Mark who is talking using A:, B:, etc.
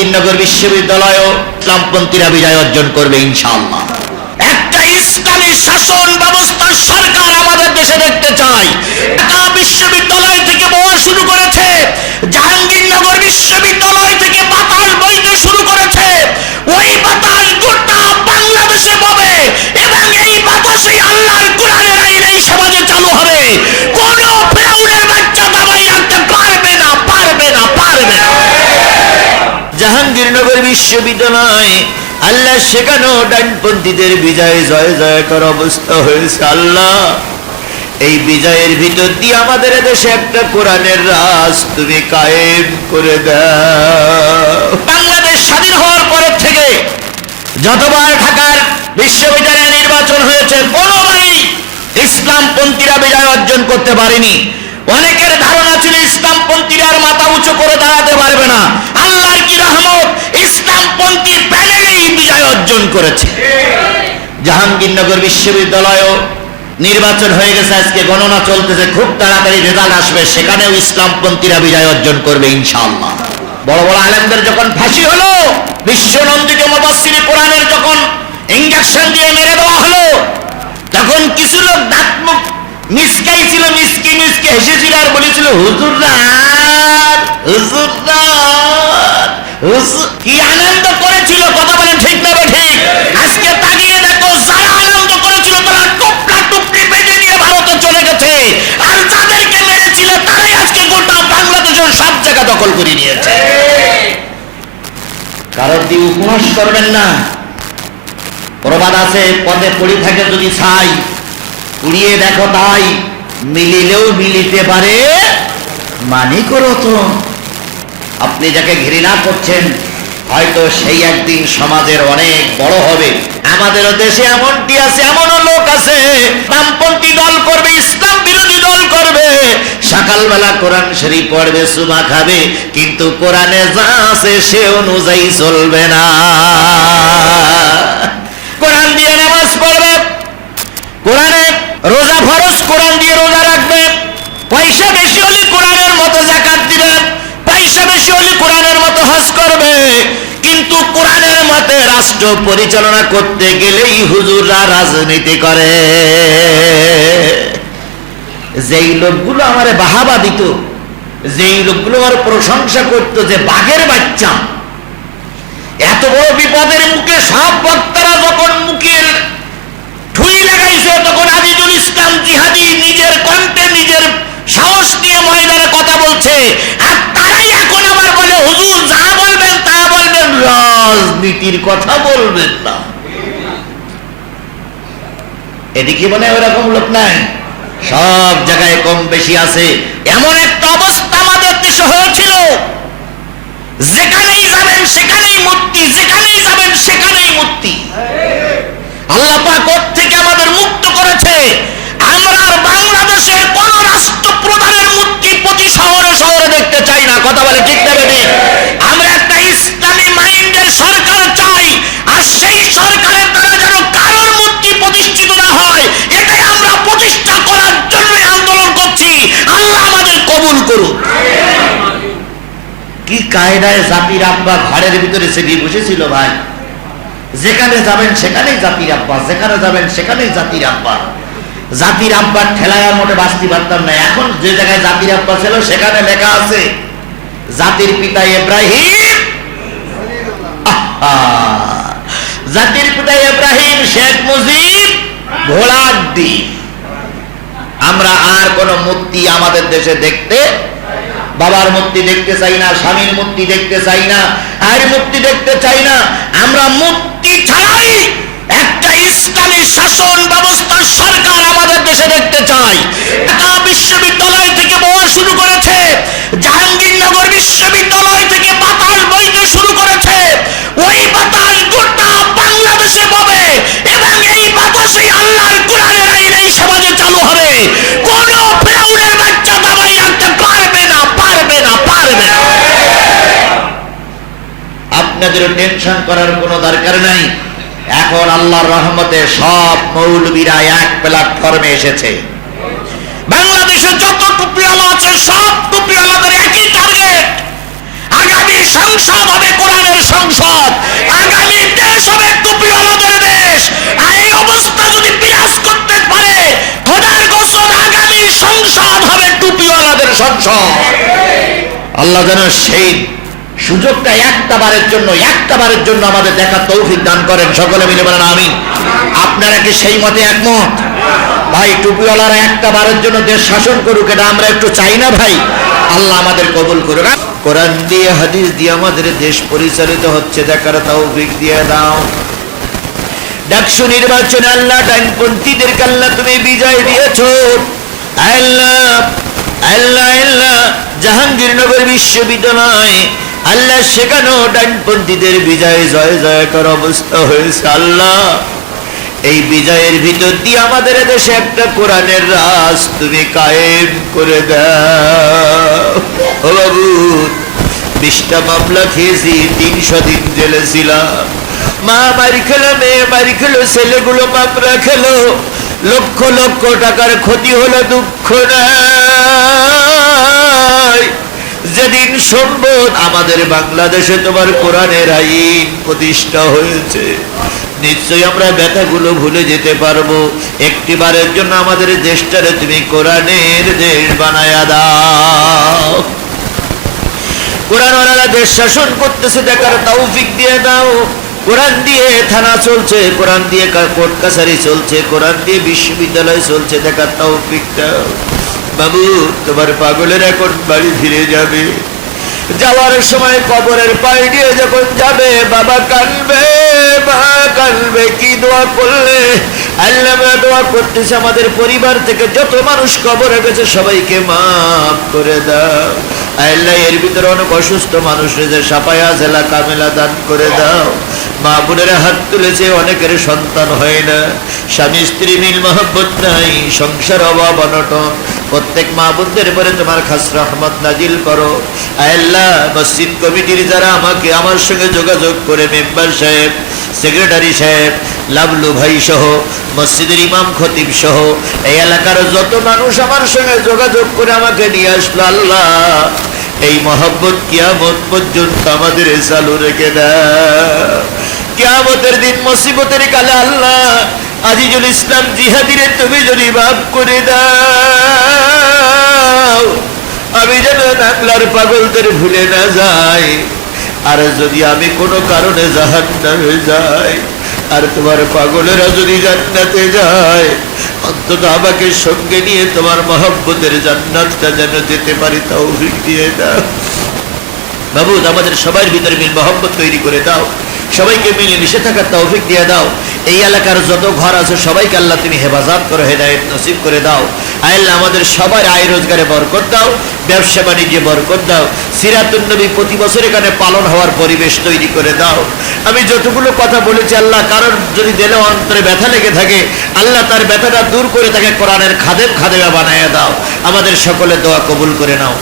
A: জাহাঙ্গীরনগর বিশ্ববিদ্যালয়ও ইসলামপন্থীরা বিজয় অর্জন করবে, ইনশাআল্লাহ। একটা ইসলামী শাসন ব্যবস্থা সরকার আমাদের দেশে দেখতে চায়। ঢাকা বিশ্ববিদ্যালয় থেকে বলা শুরু করেছে। জাহাঙ্গীরনগর বিশ্ববিদ্যালয় থেকে বাতাস বইতে বিশ্ববিদ্যালয়। আল্লাহ শেখানো ডানপন্থীদের বিজয়, জয়, জয়কর অবস্থা হয়েছে আল্লাহ। এই বিজয়ের ভিতর দিয়ে আমাদের দেশে একটা কোরআনের রাজ তুমি কায়েম করে বাংলাদেশ স্বাধীন হওয়ার পরের থেকে যতবার ঢাকার বিশ্ববিদ্যালয়ে নির্বাচন হয়েছে, কোনোবারই ইসলামপন্থীরা বিজয় অর্জন করতে পারেনি। অনেকের ধারণা ছিল ইসলামপন্থীরা আর মাথা উঁচু করে দাঁড়াতে পারবে না। আল্লাহর কি রহমত? ইসলামপন্থী প্যানেলেই বিজয় অর্জন করেছে। জাহাঙ্গীরনগর বিশ্ববিদ্যালয়ও নির্বাচন হয়ে গেছে, আজকে গণনা চলতেছে, খুব তাড়াতাড়ি রেজাল্ট আসবে। সেখানেও ইসলামপন্থীরা বিজয় অর্জন করবে, ইনশাআল্লাহ। বড় বড় আলেমদের যখন ফাঁসি হলো বিশ্বনন্দিত মুবাসসির কোরআনের যখন ইঞ্জেকশন দিয়ে মেরে দেওয়া হলো, তখন কিছু লোক দাঁত মুখ মিসকাই ছিল মিসকি মিসকি হেসেছিল আর বলেছিল হুজুর হুজুর হুজুর কি আনন্দ করেছিল, কথা বলেন ঠিক না ঠিক? আজকে তাকিয়ে দেখো, যারা আনন্দ করেছিল, তারা টুপলা টুপলি বেঁধে নিয়ে ভারতে চলে গেছে। আর যাদেরকে মেরেছিল, তারাই আজকে গোটা বাংলাদেশের সব জায়গা দখল করে নিয়েছে। কারোর দিয়ে উপহাস করবেন না। প্রবাদ আছে, পদে পড়ি থাকে যদি ছাই। উড়িয়ে দেখো তাই। মিলিলেও মিলিতে পারে মানি করো তো আপনি যাকে ঘৃণা করছেন, হয়তো সেই একদিন সমাজের অনেক বড় হবে। আমাদের দেশে এমনটি আছে, এমনও লোক আছে। বামপন্থী দল করবে, ইসলাম বিরোধী দল করবে। সকালবেলা কোরআন শরীফ পড়বে সুমা খাবে, কিন্তু কোরআনে যা আছে সে অনুযায়ী চলবে না। কোরআন দিয়ে নামাজ পড়বে, কোরআনে কোরআন দিয়ে রোজা রাখবে, পয়সা বেশি হলে কোরআনের মতো জাকাত দিবে, পয়সা বেশি হলে কোরআনের মতো হজ করবে। কিন্তু কোরআনের মতে রাষ্ট্র পরিচালনা করতে গেলেই হুজুররা রাজনীতি করে। যেই লোকগুলো আমারে বাহাবা দিত, যেই লোকগুলো আমার প্রশংসা করত যে বাঘের বাচ্চা, এত বড় বিপদের মুখে সব বক্তারা যখন মুখের ঠুই লাগাইছে, তখন আজিজুল ইসলাম জিহাদি নিজের কণ্ঠে, নিজের সাহস নিয়ে মহিলারা কথা বলছে। আর তারাই এখন আবার বলে, হুজুর, যা বলবেন, তা বলবেন। রাজনীতির কথা বলবেন না। এদিকে মনে ওরকম লোক নাই। সব জায়গায় কম বেশি আছে। এমন একটা অবস্থা আমাদের দেশে হয়েছিল। যেখানেই যাবেন, সেখানেই মূর্তি, যেখানেই যাবেন, সেখানেই মূর্তি। আল্লাহ থেকে আমাদের মুক্ত করেছে। আমরা বাংলাদেশের কোন রাষ্ট্র প্রধানের মূর্তি প্রতি শহরে শহরে দেখতে চাই না। কথা বলে ঠিক না বেটি? আমরা একটা ইসলামী মাইন্ডের সরকার চাই, আর সেই সরকারের দ্বারা যেন কারোর মূর্তি প্রতিষ্ঠিত না হয়, এটাই আমরা প্রতিষ্ঠা করার জন্য আন্দোলন করছি। আল্লাহ আমাদের কবুল করুন কি কায়দায় জাতির আব্বা ঘরের ভিতরে সে বসেছিল ভাই? যেখানে যাবেন সেখানেই জাতির আব্বা যেখানে যাবেন সেখানেই জাতির আব্বা জাতির আব্বার ঠেলায় মোটে বাঁচতে পারতাম না। এখন যে জায়গায় জাতির আব্বা ছিল, সেখানে লেখা আছে, জাতির পিতা ইব্রাহিম। জাতির পিতা ইব্রাহিম শেখ মুজিব ঘোড়াড্ডি আমরা আর কোন মূর্তি আমাদের দেশে দেখতে বাবার মূর্তি দেখতে চাই না, স্বামীর মূর্তি দেখতে চাই না আর মূর্তি দেখতে চাই না, আমরা মূর্তি ছাড়াই একটা ইসলামী শাসন ব্যবস্থা সরকার আমাদের দেশে দেখতে চাই। বিশ্ববিদ্যালয় থেকে বলা শুরু করেছে, জাহাঙ্গীরনগর বিশ্ববিদ্যালয় থেকে আপনাদের টেনশন করার কোনো দরকার নাই। এখন আল্লাহর রহমতে সব মৌলবীরা এক প্ল্যাটফর্মে এসেছে। বাংলাদেশে যত টুপিওয়ালা আছে, সব টুপিওয়ালাদের একই টার্গেট আগামী সংসদ হবে কোরআনের সংসদ। আগামী দেশ হবে টুপিওয়ালাদের দেশ। আর এই অবস্থা যদি বিরাজ করতে পারে, খোদার গোসল আগামী সংসদ হবে টুপিওয়ালাদের সংসদ। আল্লাহ যেন সেই সুযোগটা একটা বারের জন্য একটা বারের জন্য আমাদের দেখার তৌফিক দান করেন। সকলে মিলে বলেন আমি আপনারা কি সেই মতে একমত? ভাই, টুপিওয়ালারা একটা বারের জন্য দেশ শাসন করুক, এটা আমরা একটু চাই না ভাই। আল্লাহ আমাদের কবুল করুক। কোরআন দিয়ে, হাদিস দিয়ে আমাদের দেশ পরিচালিত হচ্ছে, দেখার তৌফিক দিয়ে দাও। ডাকসু নির্বাচনে আল্লাহ ডাইনপন্থীদের কাল্লা তুমি বিজয় দিয়েছ। আল্লাহ আল্লাহ আল্লাহ, জাহাঙ্গীরনগর বিশ্ববিদ্যালয় আল্লাহ সেখানেও ডানপন্থীদের বিজয়, জয় জয়কার অবস্থা হয়েছে, আল্লাহ। এই বিজয়ের ভিতর দিয়ে আমাদের দেশে একটা কোরআনের রাজ তুমি কায়েম করে দাও। বাবু, বিশটা মামলা খেয়েছি, তিনশো দিন জেলে ছিলাম। মা বাড়ি খেলো, মেয়ে বাড়ি খেলো, ছেলেগুলো মামলা খেলো। লক্ষ লক্ষ টাকার ক্ষতি হলো, দুঃখ নাই যেদিন সম্ভব আমাদের বাংলাদেশে তোমার কোরআনের আইন প্রতিষ্ঠা হয়েছে, নিশ্চয়ই আমরা ব্যথাগুলো ভুলে যেতে পারব। একটিবারের জন্য আমাদের দেশটারে তুমি কোরআনের দেশ বানায়া দাও। কোরআন ওনারা দেশ শাসন করতেছে, দেখার তৌফিক দিয়ে দাও। কোরআন দিয়ে থানা চলছে, কোরআন দিয়ে কোর্ট কাছারি চলছে, কোরআন দিয়ে বিশ্ববিদ্যালয় চলছে, দেখার তৌফিক দাও বাবু, তোমার পাগলের এখন বাড়ি ফিরে যাবে। যাওয়ার সময় কবরের পায়ে দিয়ে যখন যাবে, বাবা কানবে মা কানবে কি দোয়া করলে? আল্লাহ দোয়া করতেছে আমাদের পরিবার থেকে, যত মানুষ কবরে গেছে, সবাইকে মাফ করে দাও। আল্লাহ এর ভিতরে অনেক অসুস্থ মানুষ রয়েছে সাপায়া জেলা, কামেলা দান করে দাও। মা বোনেরা হাত তুলেছে, অনেকের সন্তান হয় না। স্বামী, স্ত্রী মিল মহব্বত নাই, সংসার অভাব অনটন। প্রত্যেক মা বোনদের পরে তোমার খাস রহমত নাজিল করো। আল্লাহ, মসজিদ কমিটির যারা আমাকে আমার সঙ্গে যোগাযোগ করে, মেম্বার সাহেব, সেক্রেটারি সাহেব, লাবলু ভাই সহ, মসজিদের ইমাম খতিব সহ, এই এলাকার যত মানুষ আমার সঙ্গে যোগাযোগ করে আমাকে নিয়ে আসলো, আল্লাহ, এই মহব্বত কিয়ামত পর্যন্ত আমাদের চালু রেখে দাও। কিয়ামতের দিন মুসিবতের কালে আল্লাহ আজিজুল ইসলাম জিহাদিরে তুমি যদি মাফ করে দাও। যেন নাকলার পাগলদের ভুলে না যাই। আর যদি আমি কোনো কারণে জাহান নামে যাই, আর তোমার পাগলেরা যদি জান্নাতে যায়, অন্তত আমাকে সঙ্গে নিয়ে তোমার মহব্বতের জান্নাতটা যেন যেতে পারি তাও দিয়ে দাও। বাবু আমাদের সবার ভিতরে মিল মহব্বত তৈরি করে দাও। সবাইকে মিলে মিশে থাকার তৌফিক দিয়ে দাও। এই এলাকার যত ঘর আছে, সবাইকে আল্লাহ তুমি হেফাজত করে, হেদায়ত নসিব করে দাও। আল্লাহ, আমাদের সবার আয় রোজগারে বরকত দাও, ব্যবসা বাণিজ্যে বরকত দাও সিরাতুল নবী প্রতি বছর এখানে পালন হওয়ার পরিবেশ তৈরি করে দাও। আমি যতগুলো কথা বলেছি, আল্লাহ কারোর যদি দিলে অন্তরে ব্যথা লেগে থাকে, আল্লাহ তার ব্যথাটা দূর করে তাকে কোরআনের খাদেব খাদেমা বানায় দাও। আমাদের সকলে দোয়া কবুল করে নাও।